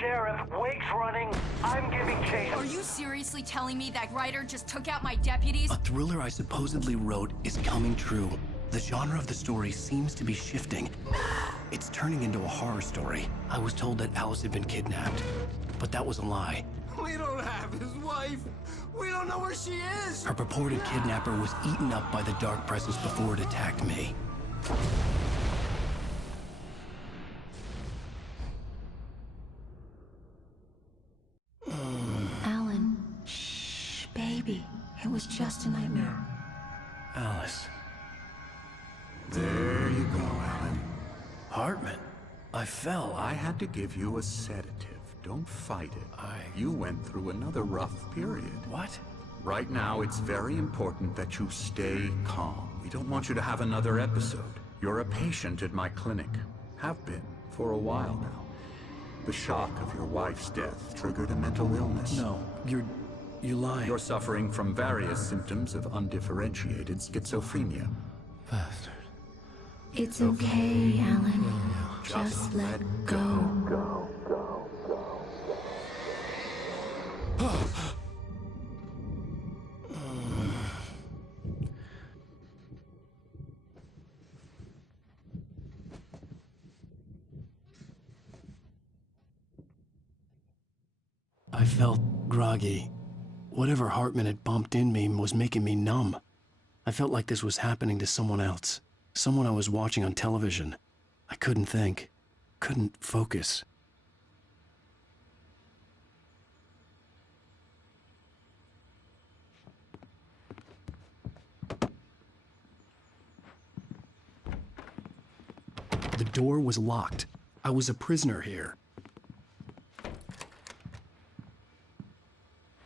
Sheriff, Wake's running. I'm giving chase. Are you seriously telling me that Ryder just took out my deputies? A thriller I supposedly wrote is coming true. The genre of the story seems to be shifting. It's turning into a horror story. I was told that Alice had been kidnapped, but that was a lie. We don't have his wife. We don't know where she is. Her purported kidnapper was eaten up by the dark presence before it attacked me. Alan, shh, baby. It was just a nightmare. Alice. There you go, Alan. Hartman. I fell. I had to give you a sedative. Don't fight it. You went through another rough period. What? Right now, it's very important that you stay calm. We don't want you to have another episode. You're a patient at my clinic. Have been for a while now. The shock of your wife's death triggered a mental illness. No, you're lying. You're suffering from various symptoms of undifferentiated schizophrenia. Bastard. It's okay, Alan. Just let go. I felt groggy. Whatever Hartman had pumped in me was making me numb. I felt like this was happening to someone else. Someone I was watching on television. I couldn't think. Couldn't focus. The door was locked. I was a prisoner here.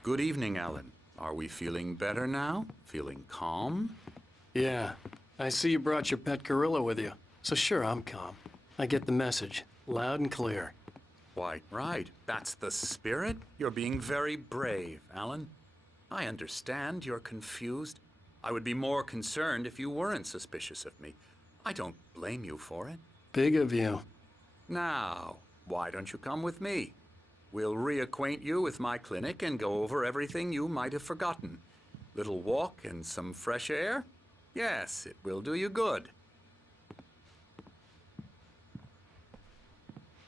Good evening, Alan. Are we feeling better now? Feeling calm? Yeah, I see you brought your pet gorilla with you. So sure, I'm calm. I get the message, loud and clear. Why, right. That's the spirit. You're being very brave, Alan. I understand you're confused. I would be more concerned if you weren't suspicious of me. I don't blame you for it. Big of you. Now, why don't you come with me? We'll reacquaint you with my clinic and go over everything you might have forgotten. Little walk and some fresh air? Yes, it will do you good.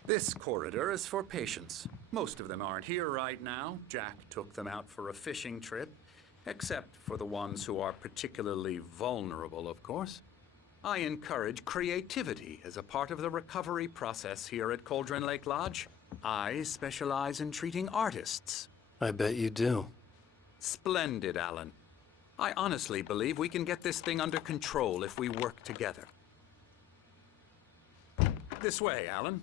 This corridor is for patients. Most of them aren't here right now. Jack took them out for a fishing trip, except for the ones who are particularly vulnerable, of course. I encourage creativity as a part of the recovery process here at Cauldron Lake Lodge. I specialize in treating artists. I bet you do. Splendid, Alan. I honestly believe we can get this thing under control if we work together. This way, Alan.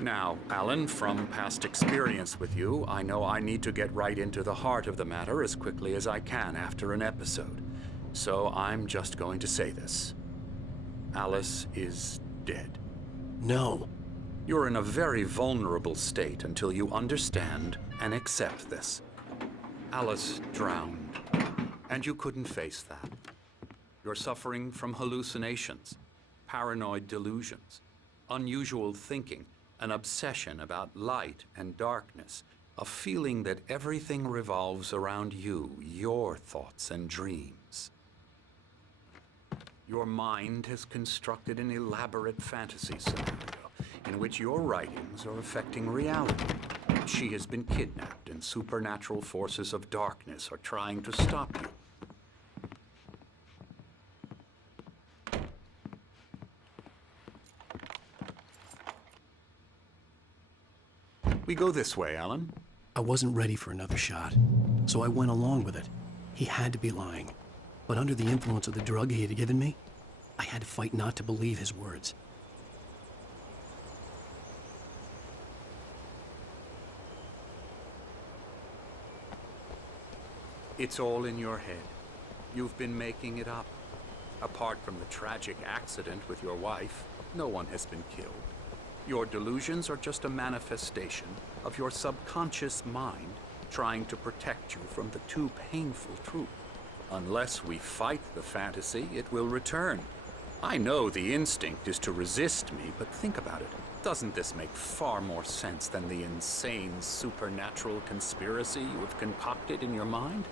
Now, Alan, from past experience with you, I know I need to get right into the heart of the matter as quickly as I can after an episode. So I'm just going to say this. Alice is dead. No. You're in a very vulnerable state until you understand and accept this. Alice drowned, and you couldn't face that. You're suffering from hallucinations, paranoid delusions, unusual thinking, an obsession about light and darkness, a feeling that everything revolves around you, your thoughts and dreams. Your mind has constructed an elaborate fantasy scenario in which your writings are affecting reality. She has been kidnapped and supernatural forces of darkness are trying to stop you. We go this way, Alan. I wasn't ready for another shot, so I went along with it. He had to be lying. But under the influence of the drug he had given me, I had to fight not to believe his words. It's all in your head. You've been making it up. Apart from the tragic accident with your wife, no one has been killed. Your delusions are just a manifestation of your subconscious mind trying to protect you from the too painful truth. Unless we fight the fantasy, it will return. I know the instinct is to resist me, but think about it. Doesn't this make far more sense than the insane supernatural conspiracy you have concocted in your mind?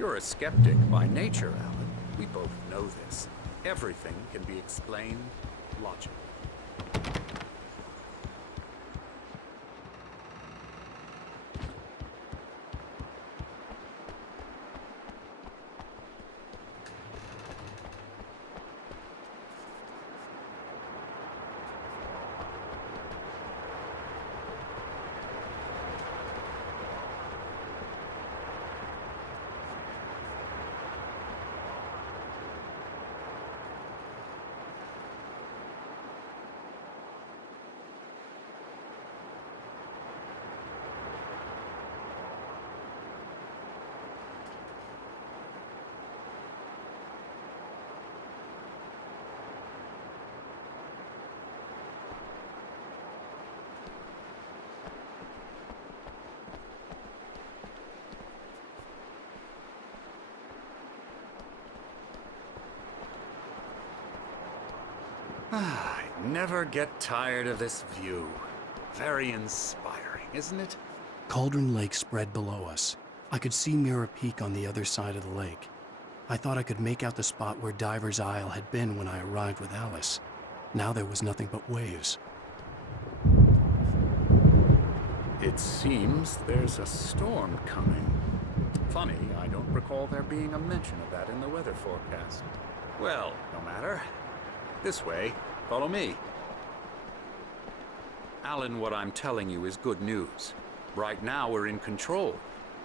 You're a skeptic by nature, Alan. We both know this. Everything can be explained logically. I never get tired of this view. Very inspiring, isn't it? Cauldron Lake spread below us. I could see Mirror Peak on the other side of the lake. I thought I could make out the spot where Diver's Isle had been when I arrived with Alice. Now there was nothing but waves. It seems there's a storm coming. Funny, I don't recall there being a mention of that in the weather forecast. Well, no matter. This way. Follow me. Alan, what I'm telling you is good news. Right now, we're in control.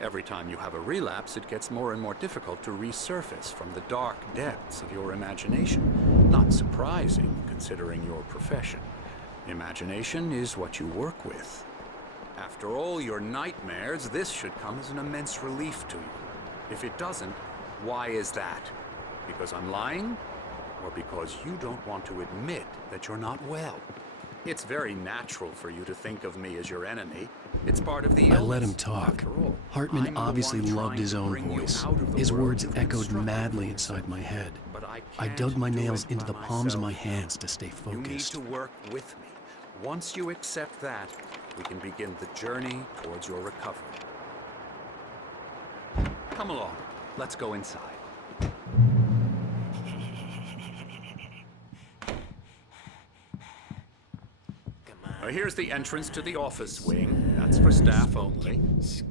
Every time you have a relapse, it gets more and more difficult to resurface from the dark depths of your imagination. Not surprising, considering your profession. Imagination is what you work with. After all your nightmares, this should come as an immense relief to you. If it doesn't, why is that? Because I'm lying? Or because you don't want to admit that you're not well? It's very natural for you to think of me as your enemy. It's part of the illness. I let him talk. After all, Hartman I'm the obviously one loved trying his to own bring you voice. out of the His world words you've echoed constructed madly for inside yourself. my head. But I I can't dug my do nails it into by the palms of my myself. hands to stay You need focused. to work with me. Once you accept that, we can begin the journey towards your recovery. Come along. Let's go inside. Here's the entrance to the office wing. That's for staff only.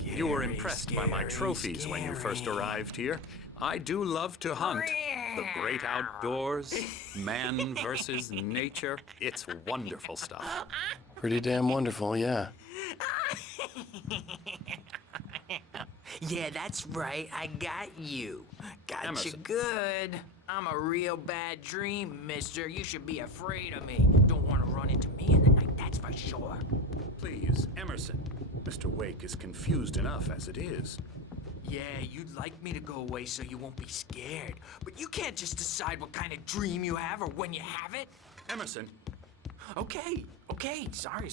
You were impressed by my trophies when you first arrived here. I do love to hunt. The great outdoors, man versus nature. It's wonderful stuff. Pretty damn wonderful, yeah. Yeah, that's right. I got you. Got you Emerson. good. I'm a real bad dream, mister. You should be afraid of me. Don't want to run into me in the night, that's for sure. Please, Emerson. Mr. Wake is confused enough as it is. Yeah, you'd like me to go away so you won't be scared. But you can't just decide what kind of dream you have or when you have it. Emerson, Okay, okay. Sorry.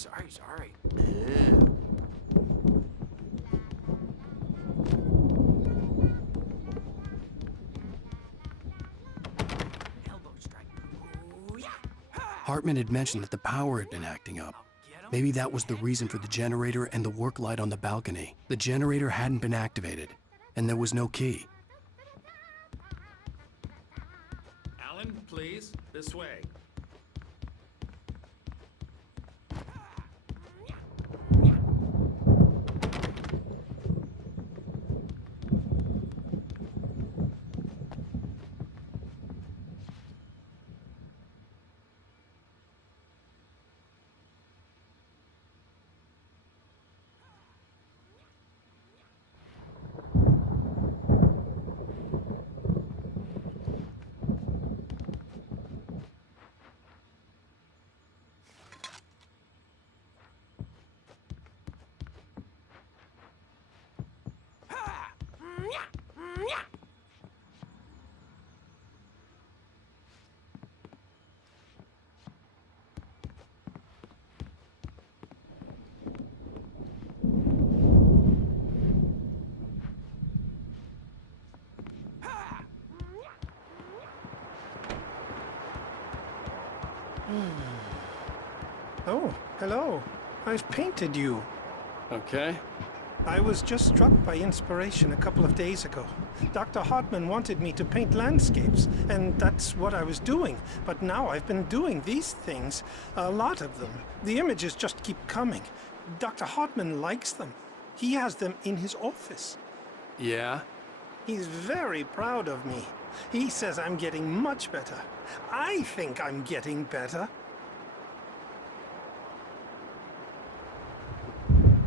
Elbow strike. Ooh, yeah. Hartman had mentioned that the power had been acting up. Maybe that was the reason for the generator and the work light on the balcony. The generator hadn't been activated, and there was no key. Alan, please, this way. Oh, hello. I've painted you. Okay. I was just struck by inspiration a couple of days ago. Dr. Hartman wanted me to paint landscapes, and that's what I was doing. But now I've been doing these things, a lot of them. The images just keep coming. Dr. Hartman likes them. He has them in his office. Yeah? He's very proud of me. He says I'm getting much better. I think I'm getting better.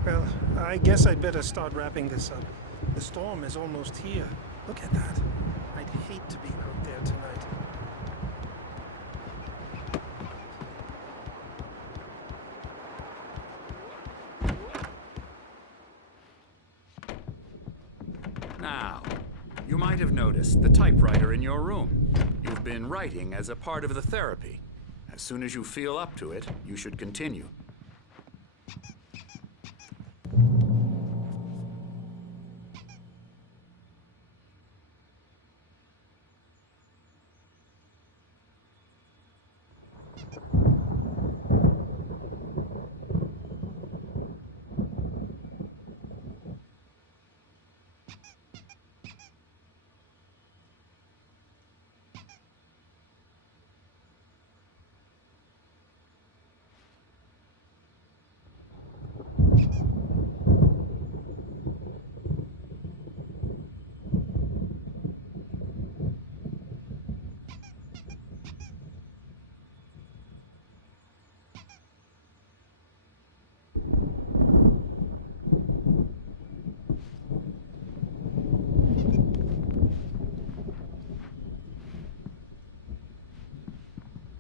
Well, I guess I'd better start wrapping this up. The storm is almost here. Look at that. I'd hate to be out there tonight. Now, you might have noticed the typewriter in your room. You've been writing as a part of the therapy. As soon as you feel up to it, you should continue.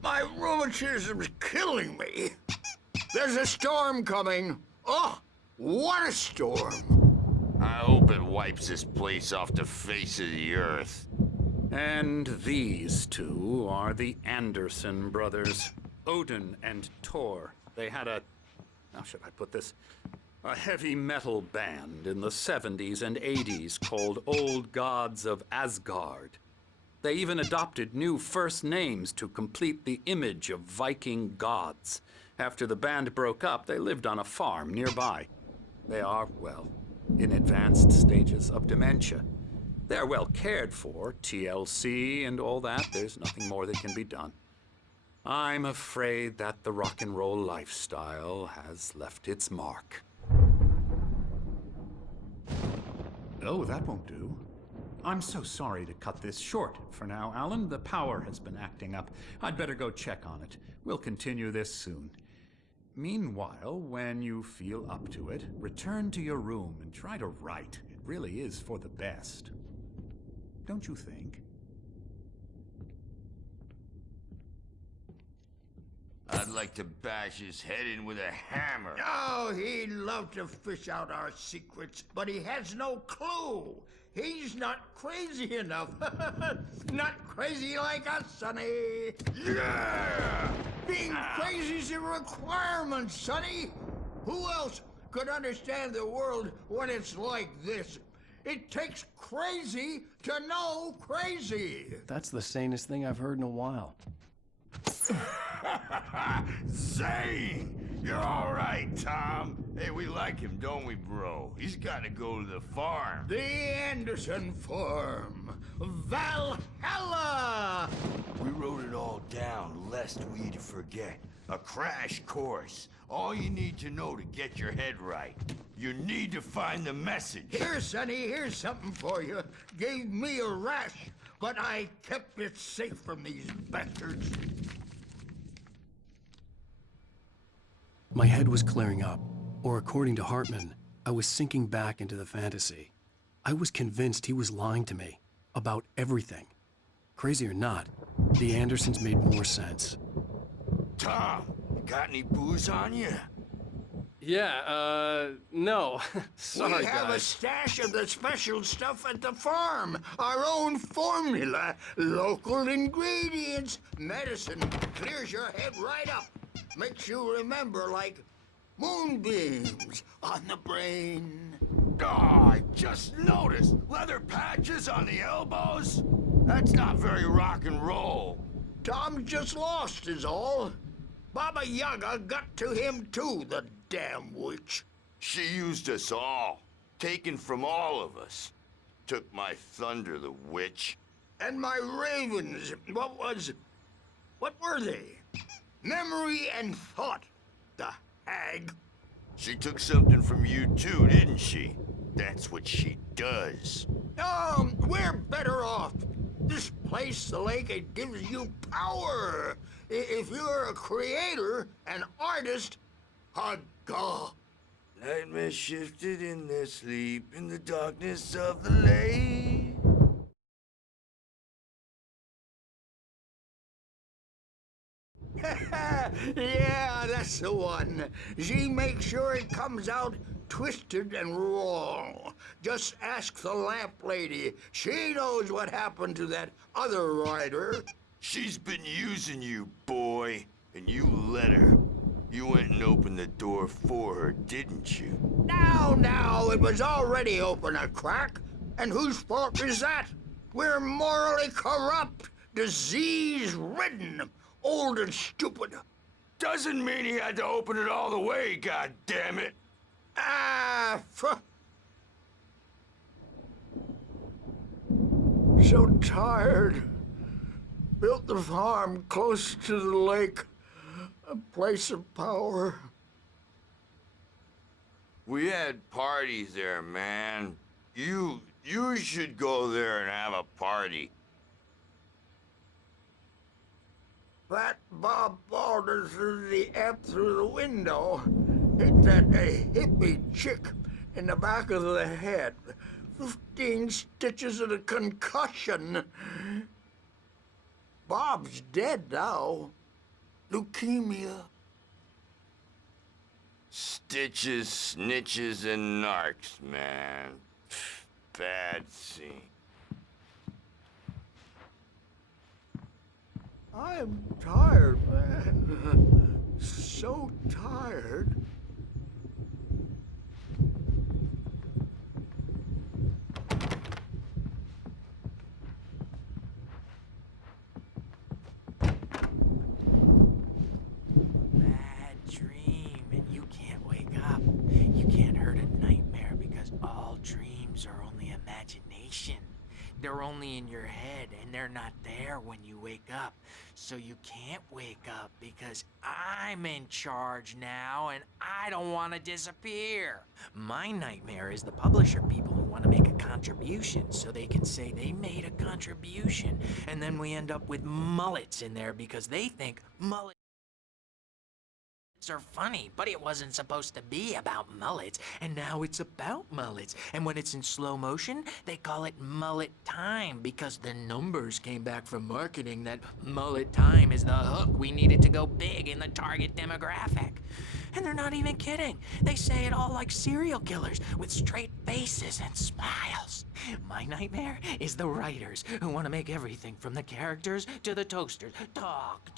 My rheumatism's killing me. There's a storm coming. Oh, what a storm. I hope it wipes this place off the face of the earth. And these two are the Anderson brothers, Odin and Thor. They had how should I put this? A heavy metal band in the 70s and 80s called Old Gods of Asgard. They even adopted new first names to complete the image of Viking gods. After the band broke up, they lived on a farm nearby. They are, well, in advanced stages of dementia. They're well cared for, TLC and all that. There's nothing more that can be done. I'm afraid that the rock and roll lifestyle has left its mark. Oh, that won't do. I'm so sorry to cut this short for now, Alan. The power has been acting up. I'd better go check on it. We'll continue this soon. Meanwhile, when you feel up to it, return to your room and try to write. It really is for the best. Don't you think? I'd like to bash his head in with a hammer. Oh, he'd love to fish out our secrets, but he has no clue. He's not crazy enough. Not crazy like us, Sonny. Yeah! Being crazy's a requirement, Sonny. Who else could understand the world when it's like this? It takes crazy to know crazy. That's the sanest thing I've heard in a while. Zane! You're all right, Tom. Hey, we like him, don't we, bro? He's got to go to the farm. The Anderson Farm. Valhalla! We wrote it all down, lest we forget. A crash course. All you need to know to get your head right. You need to find the message. Here, Sonny, here's something for you. Gave me a rash, but I kept it safe from these bastards. My head was clearing up, or according to Hartman, I was sinking back into the fantasy. I was convinced he was lying to me about everything. Crazy or not, the Andersons made more sense. Tom, got any booze on you? Yeah, no. Sorry, we have a stash of the special stuff at the farm. Our own formula, local ingredients. Medicine clears your head right up. Makes you remember like moonbeams on the brain. Oh, I just noticed. Leather patches on the elbows? That's not very rock and roll. Tom just lost is all. Baba Yaga got to him too, the damn witch. She used us all. Taken from all of us. Took my thunder, the witch. And my ravens, what were they? Memory and thought, the hag. She took something from you too, didn't she? That's what she does. We're better off. This place, the lake, it gives you power. If you're a creator, an artist, a god. Nightmare shifted in their sleep in the darkness of the lake. Yeah, that's the one. She makes sure it comes out twisted and wrong. Just ask the lamp lady. She knows what happened to that other rider. She's been using you, boy, and you let her. You went and opened the door for her, didn't you? Now, it was already open a crack. And whose fault is that? We're morally corrupt, disease-ridden, old and stupid. Doesn't mean he had to open it all the way, goddammit. So tired. Built the farm close to the lake. A place of power. We had parties there, man. You should go there and have a party. That Bob Balder threw the amp through the window. Hit that hippie chick in the back of the head. 15 stitches and a concussion. Bob's dead now. Leukemia. Stitches, snitches, and narcs, man. Bad scene. I'm tired, man. So tired. Bad dream, and you can't wake up. You can't hurt a nightmare because all dreams are only imagination. They're only in your head, and they're not there when you wake up. So you can't wake up because I'm in charge now, and I don't want to disappear. My nightmare is the publisher people who want to make a contribution so they can say they made a contribution, and then we end up with mullets in there because they think mullets are funny, but it wasn't supposed to be about mullets, and now it's about mullets. And when it's in slow motion, they call it mullet time because the numbers came back from marketing that mullet time is the hook we needed to go big in the target demographic. And they're not even kidding. They say it all like serial killers with straight faces and smiles. My nightmare is the writers who want to make everything from the characters to the toasters talk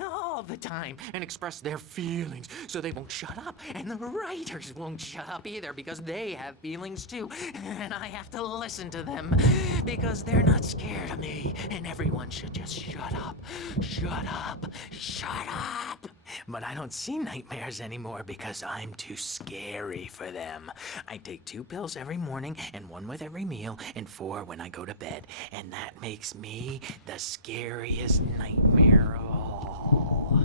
all the time and express their feelings so they won't shut up. And the writers won't shut up either because they have feelings too. And I have to listen to them because they're not scared of me. And everyone should just shut up. Shut up. Shut up. But I don't see nightmares anymore because I'm too scary for them. I take 2 pills every morning and 1 with every meal and 4 when I go to bed. And that makes me the scariest nightmare of all.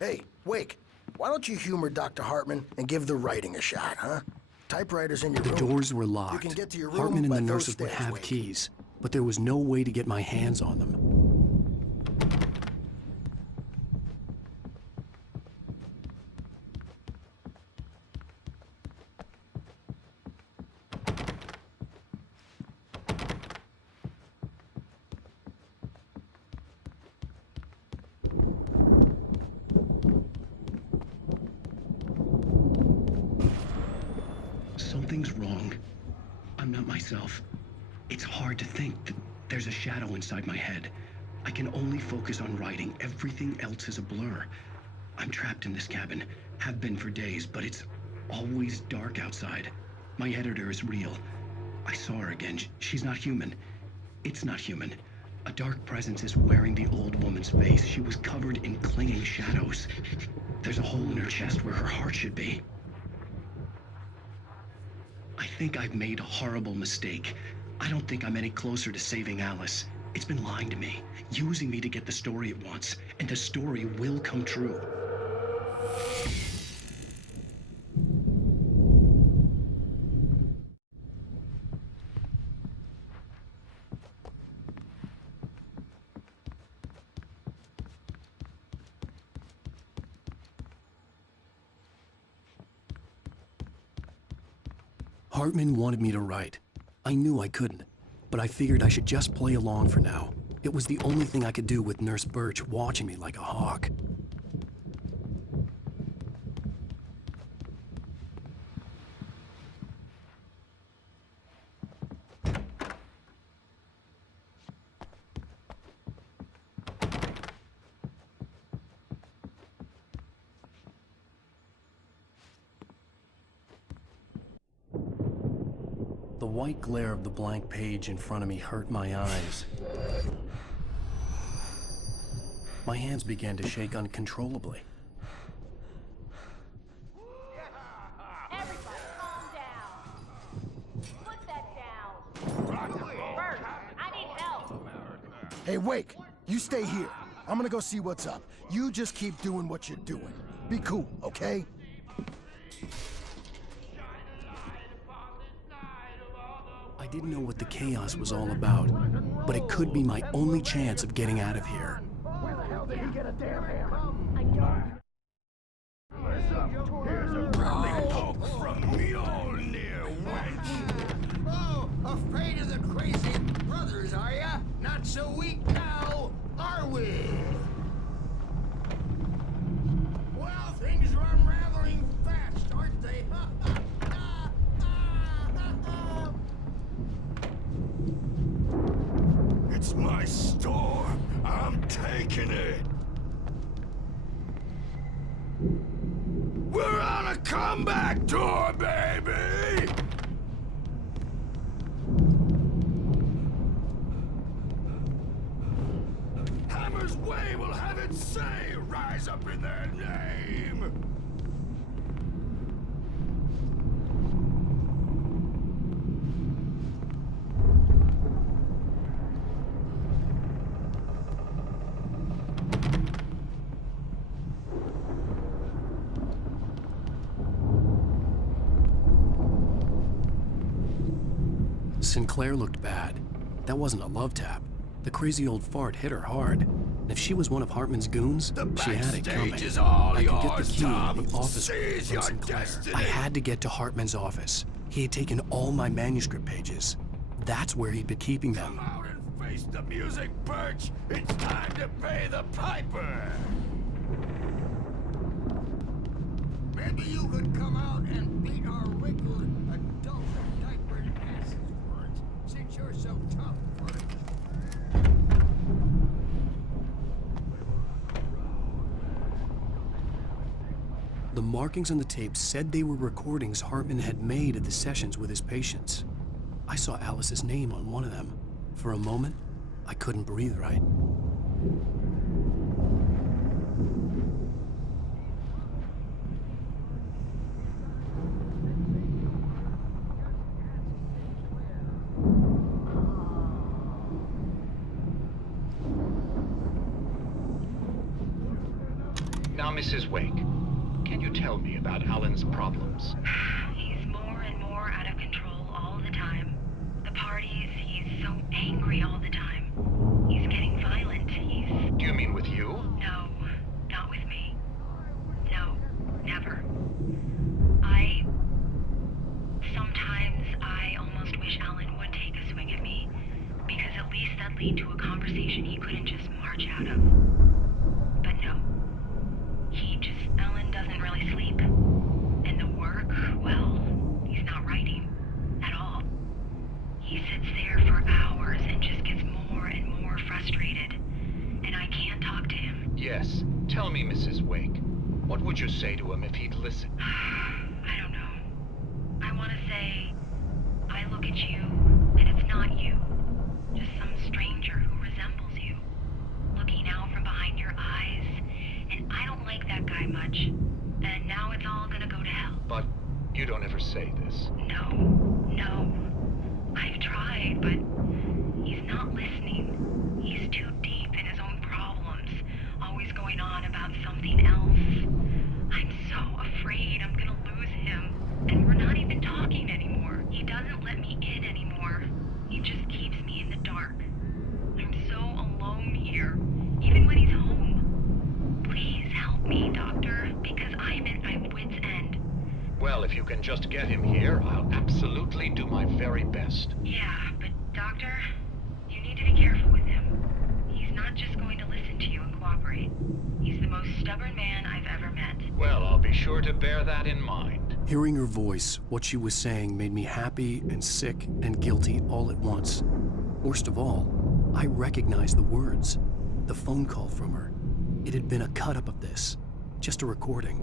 Hey, Wake, why don't you humor Dr. Hartman and give the writing a shot, huh? Typewriter's in your room. The doors were locked. You can get to your room Hartman and by the those nurses would stairs, have Wake. keys, but there was no way to get my hands on them. Something's wrong. I'm not myself. It's hard to think that there's a shadow inside my head. I can only focus on writing. Everything else is a blur. I'm trapped in this cabin. Have been for days, but it's always dark outside. My editor is real. I saw her again. She's not human. It's not human. A dark presence is wearing the old woman's face. She was covered in clinging shadows. There's a hole in her chest where her heart should be. I think I've made a horrible mistake. I don't think I'm any closer to saving Alice. It's been lying to me, using me to get the story it wants, and the story will come true. Hartman wanted me to write. I knew I couldn't, but I figured I should just play along for now. It was the only thing I could do with Nurse Birch watching me like a hawk. The white glare of the blank page in front of me hurt my eyes. My hands began to shake uncontrollably. Everybody calm down. Put that down. Bert, I need help. Hey, Wake, you stay here. I'm gonna go see what's up. You just keep doing what you're doing. Be cool, okay? I didn't know what the chaos was all about, but it could be my only chance of getting out of here. Where the hell did he get a damn hammer? I don't. Here's a friendly poke from Mjolnir, wench. Oh, afraid of the crazy brothers, are ya? Not so weak now, are we? Well, things are unraveling fast, aren't they? It's my storm. I'm taking it. We're on a comeback tour, baby! Hammer's Way will have its say rise up in their name! Sinclair looked bad. That wasn't a love tap. The crazy old fart hit her hard. If she was one of Hartman's goons, she had it coming. Backstage is all I could get the yours, key to Tom. the office Seize from your Sinclair. destiny. I had to get to Hartman's office. He had taken all my manuscript pages. That's where he'd been keeping them. Come out and face the music, Birch. It's time to pay the piper. Maybe you could come out and beat our wrinkled adult diapered asses for it, since you're so tough for it. The markings on the tape said they were recordings Hartman had made at the sessions with his patients. I saw Alice's name on one of them. For a moment, I couldn't breathe right. Now, Mrs. Wake, can you tell me about Alan's problems? He's more and more out of control all the time. The parties, he's so angry all the time. He's getting violent. Do you mean with you? No, not with me. No, never. Sometimes I almost wish Alan would take a swing at me, because at least that'd lead to a conversation he couldn't just march out of. But no. Alan doesn't really sleep. And the work, well, he's not writing at all. He sits there for hours and just gets more and more frustrated. And I can't talk to him. Yes. Tell me, Mrs. Wake, what would you say to him if he'd listen? I don't know. I want to say, I look at you, and it's not you. Just some stranger who resembles you. Looking out from behind your eyes. And I don't like that guy much. And now it's all gonna go to hell. But you don't ever say this. No. I've tried, but he's not listening. He's too deep in his own problems, always going on about something else. I'm so afraid I'm gonna lose him. And we're not even talking anymore. He doesn't let me in anymore. He just keeps me in the dark. I'm so alone here, even when he's home. Please help me, Doctor, because I'm at my wit's end. Well, if you can just get him here, I'll absolutely do my very best. Yeah, but Doctor, you need to be careful with him. He's not just going to listen to you and cooperate. He's the most stubborn man I've ever met. Well, I'll be sure to bear that in mind. Hearing her voice, what she was saying made me happy and sick and guilty all at once. Worst of all, I recognized the words. The phone call from her. It had been a cut-up of this. Just a recording.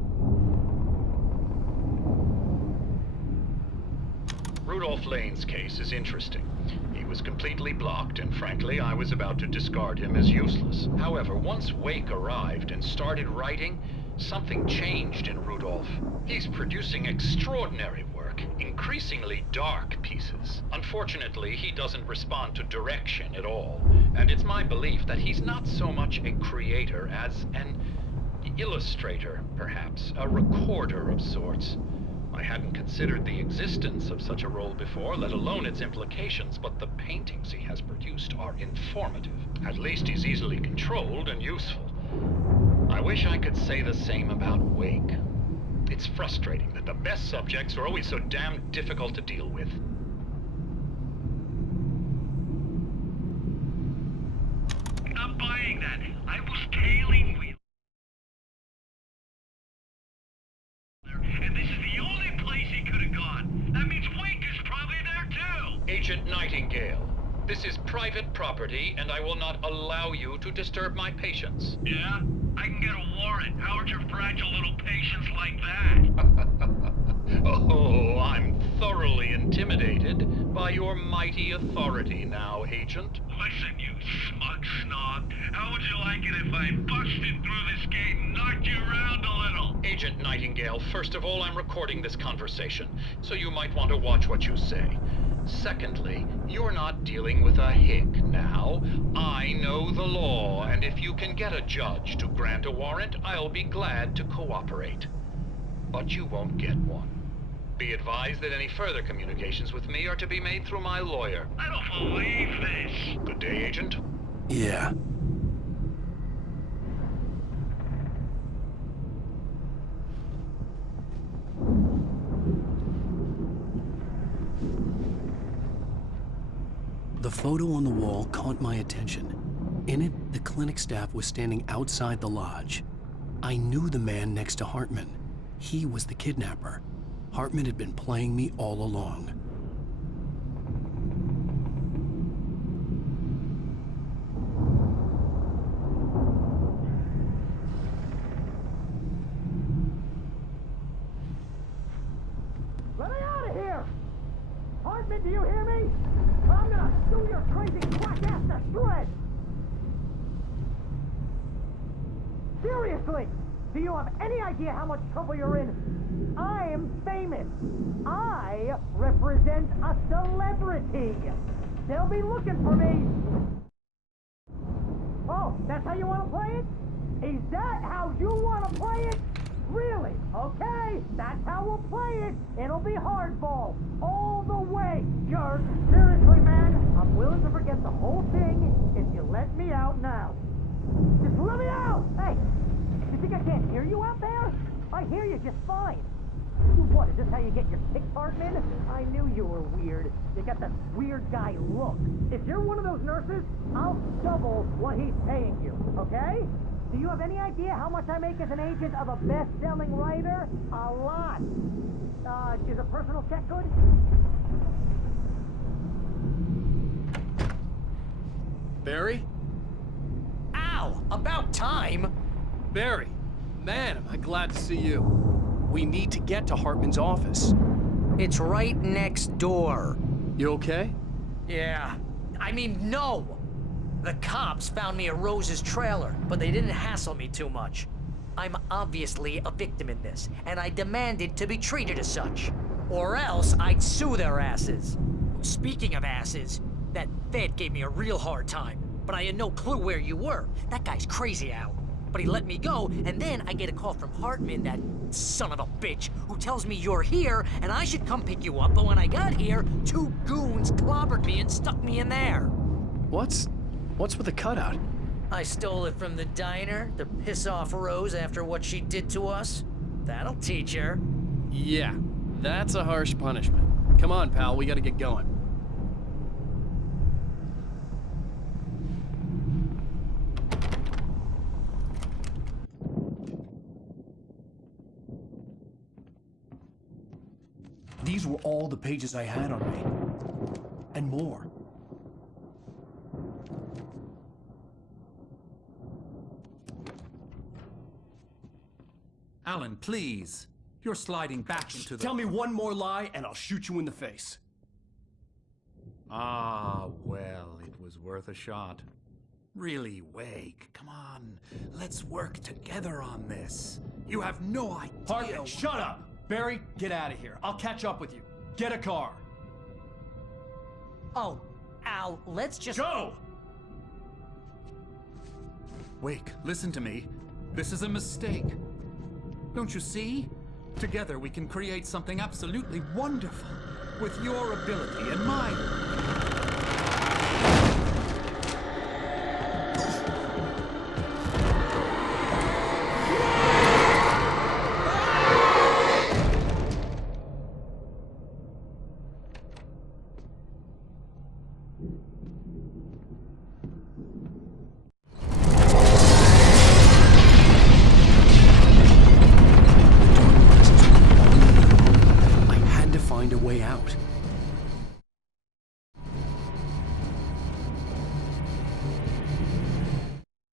Rudolph Lane's case is interesting. He was completely blocked, and frankly, I was about to discard him as useless. However, once Wake arrived and started writing, something changed in Rudolph. He's producing extraordinary work, increasingly dark pieces. Unfortunately, he doesn't respond to direction at all, and it's my belief that he's not so much a creator as an illustrator, perhaps, a recorder of sorts. I hadn't considered the existence of such a role before, let alone its implications, but the paintings he has produced are informative. At least he's easily controlled and useful. I wish I could say the same about Wake. It's frustrating that the best subjects are always so damn difficult to deal with. Not buying that. I was tailing Wheeler. And this is the only place he could have gone. That means Wake is probably there too. Agent Nightingale, this is private property, and I will not allow you to disturb my patients. Yeah? I can get a warrant. How'd your fragile little patients like that? Oh, I'm thoroughly intimidated by your mighty authority now, Agent. Listen, you smug snob. How would you like it if I busted through this gate and knocked you around a little? Agent Nightingale, first of all, I'm recording this conversation, so you might want to watch what you say. Secondly, you're not dealing with a hick now. I know the law, and if you can get a judge to grant a warrant, I'll be glad to cooperate. But you won't get one. Be advised that any further communications with me are to be made through my lawyer. I don't believe this. Yeah. Good day, Agent. What? Good day, Agent. Yeah. The photo on the wall caught my attention. In it, the clinic staff was standing outside the lodge. I knew the man next to Hartman. He was the kidnapper. Hartman had been playing me all along. Let me out of here! Hartman, do you hear me? I'm gonna sue your crazy quack ass to shreds! Seriously! Do you have any idea how much trouble you're in? I'm famous. I represent a celebrity. They'll be looking for me. Oh, that's how you want to play it? Is that how you want to play it? Really? Okay, that's how we'll play it. It'll be hardball. All the way, jerk. Seriously, man, I'm willing to forget the whole thing if you let me out now. Just let me out! Hey, you think I can't hear you out there? I hear you just fine. What, is this how you get your kicks, Hartman? I knew you were weird. You got that weird guy look. If you're one of those nurses, I'll double what he's paying you, okay? Do you have any idea how much I make as an agent of a best-selling writer? A lot. Is a personal check good? Barry? Ow! About time! Barry, man, am I glad to see you. We need to get to Hartman's office. It's right next door. You okay? Yeah. I mean, no! The cops found me at Rose's trailer, but they didn't hassle me too much. I'm obviously a victim in this, and I demanded to be treated as such. Or else I'd sue their asses. Speaking of asses, that Fed gave me a real hard time, but I had no clue where you were. That guy's crazy, Al. But he let me go, and then I get a call from Hartman, that son of a bitch, who tells me you're here, and I should come pick you up, but when I got here, 2 goons clobbered me and stuck me in there. What's with the cutout? I stole it from the diner to piss off Rose after what she did to us. That'll teach her. Yeah, that's a harsh punishment. Come on, pal, we gotta get going. These were all the pages I had on me. And more. Alan, please. You're sliding back into the... Tell me one more lie and I'll shoot you in the face. Ah, well, it was worth a shot. Really, Wake, come on. Let's work together on this. You have no idea... Hartman, shut up! Barry, get out of here. I'll catch up with you. Get a car. Oh, Al, let's just... Go! Wake, listen to me. This is a mistake. Don't you see? Together we can create something absolutely wonderful. With your ability and mine.